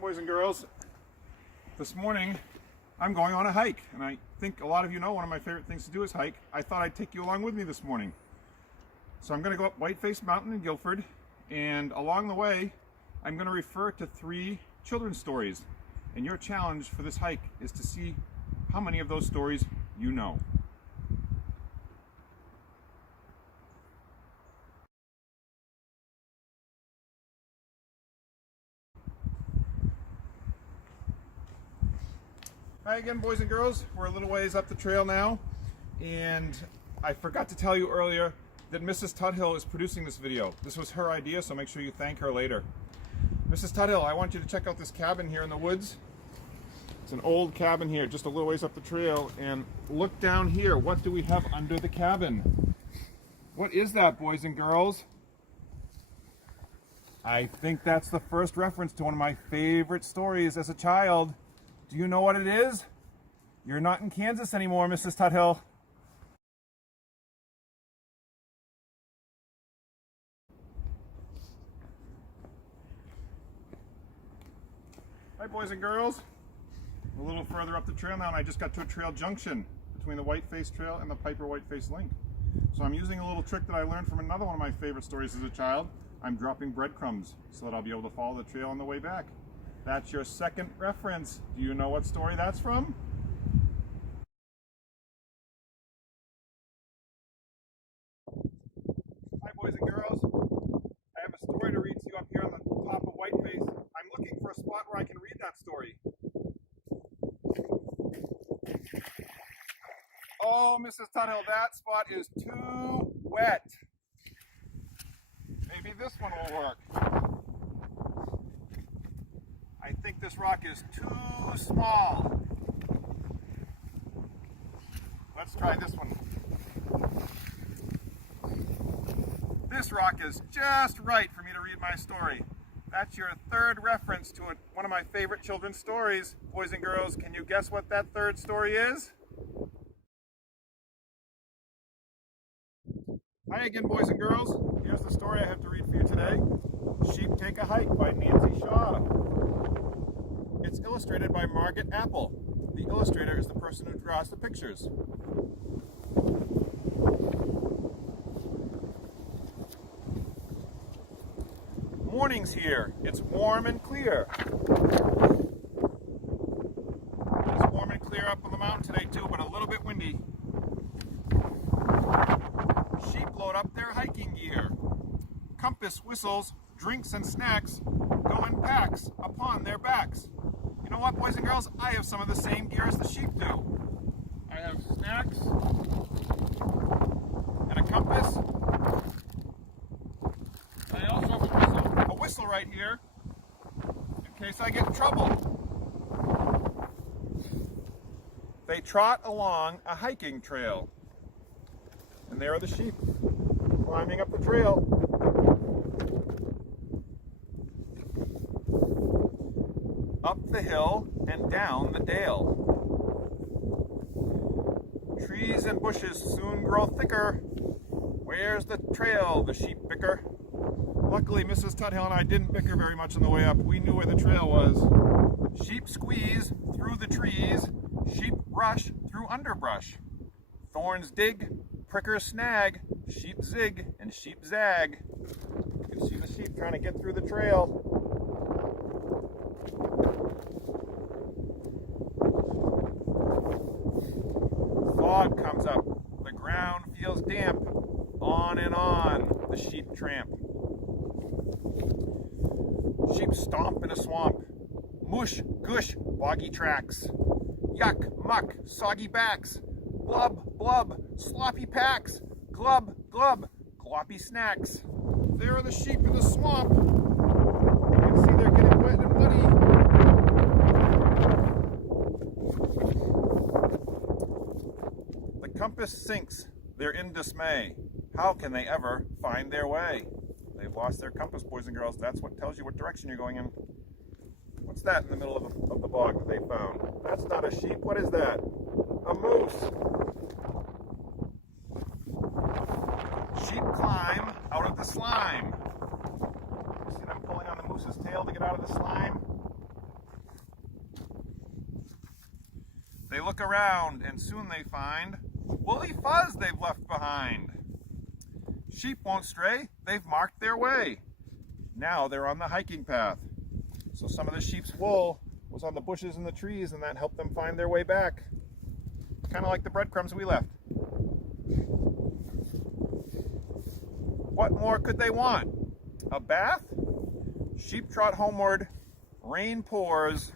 boys and girls. This morning I'm going on a hike, and I think a lot of you know one of my favorite things to do is hike. I thought I'd take you along with me this morning. So I'm going to go up Whiteface Mountain in Guilford, and along the way I'm going to refer to 3 children's stories. And your challenge for this hike is to see how many of those stories you know. Hi again, boys and girls. We're a little ways up the trail now, and I forgot to tell you earlier that Mrs. Tuthill is producing this video. This was her idea, so make sure you thank her later. Mrs. Tuthill, I want you to check out this cabin here in the woods. It's an old cabin here, just a little ways up the trail, and look down here. What do we have under the cabin? What is that, boys and girls? I think that's the first reference to one of my favorite stories as a child. Do you know what it is? You're not in Kansas anymore, Mrs. Tuthill. Hi, boys and girls. A little further up the trail now, and I just got to a trail junction between the Whiteface Trail and the Piper Whiteface Link. So I'm using a little trick that I learned from another one of my favorite stories as a child. I'm dropping breadcrumbs so that I'll be able to follow the trail on the way back. That's your second reference. Do you know what story that's from? Hi, boys and girls. I have a story to read to you up here on the top of Whiteface. I'm looking for a spot where I can read that story. Oh, Mrs. Tuthill, that spot is too wet. Maybe this one will work. I think this rock is too small. Let's try this one. This rock is just right for me to read my story. That's your third reference to one of my favorite children's stories. Boys and girls, can you guess what that third story is? Hi again, boys and girls. Here's the story I have to read for you today. Sheep Take a Hike by Nancy Shaw. It's illustrated by Margaret Apple. The illustrator is the person who draws the pictures. Morning's here. It's warm and clear. It's warm and clear up on the mountain today too, but a little bit windy. Sheep load up their hiking gear. Compass whistles, drinks and snacks go in packs upon their backs. You know what, boys and girls? I have some of the same gear as the sheep do. I have snacks and a compass. I also have a whistle right here in case I get in trouble. They trot along a hiking trail. And there are the sheep climbing up the trail. Up the hill and down the dale. Trees and bushes soon grow thicker. Where's the trail? The sheep bicker. Luckily, Mrs. Tuthill and I didn't bicker very much on the way up. We knew where the trail was. Sheep squeeze through the trees. Sheep rush through underbrush. Thorns dig, prickers snag. Sheep zig and sheep zag. You can see the sheep trying to get through the trail. Fog comes up, the ground feels damp, on and on the sheep tramp. Sheep stomp in a swamp, mush, gush, boggy tracks, yuck, muck, soggy backs, blub, blub, sloppy packs, glub, glub, gloppy snacks. There are the sheep in the swamp. You can see they're getting wet and muddy. Compass sinks. They're in dismay. How can they ever find their way? They've lost their compass, boys and girls. That's what tells you what direction you're going in. What's that in the middle of the bog that they found? That's not a sheep. What is that? A moose. Sheep climb out of the slime. See them pulling on the moose's tail to get out of the slime? They look around and soon they find woolly fuzz they've left behind. Sheep won't stray, they've marked their way. Now they're on the hiking path. So some of the sheep's wool was on the bushes and the trees, and that helped them find their way back. Kind of like the breadcrumbs we left. What more could they want? A bath? Sheep trot homeward, rain pours.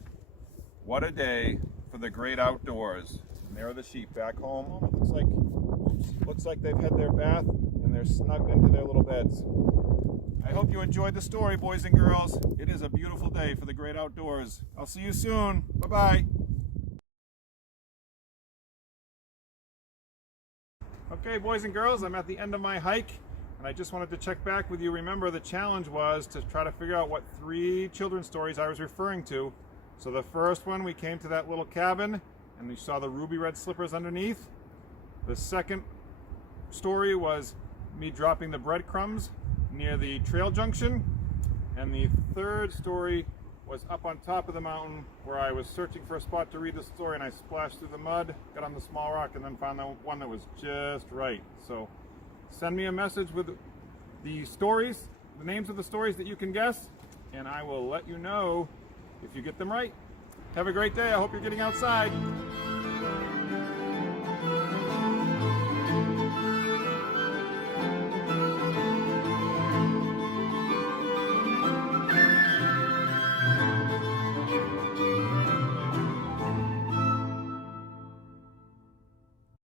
What a day for the great outdoors. And there are the sheep back home. It looks like they've had their bath and they're snugged into their little beds. I hope you enjoyed the story, boys and girls. It is a beautiful day for the great outdoors. I'll see you soon. Bye-bye. Okay, boys and girls, I'm at the end of my hike, and I just wanted to check back with you. Remember, the challenge was to try to figure out what 3 children's stories I was referring to. So the first one, we came to that little cabin, and we saw the ruby red slippers underneath. The second story was me dropping the breadcrumbs near the trail junction. And the third story was up on top of the mountain where I was searching for a spot to read the story, and I splashed through the mud, got on the small rock, and then found the one that was just right. So send me a message with the stories, the names of the stories that you can guess, and I will let you know if you get them right. Have a great day. I hope you're getting outside.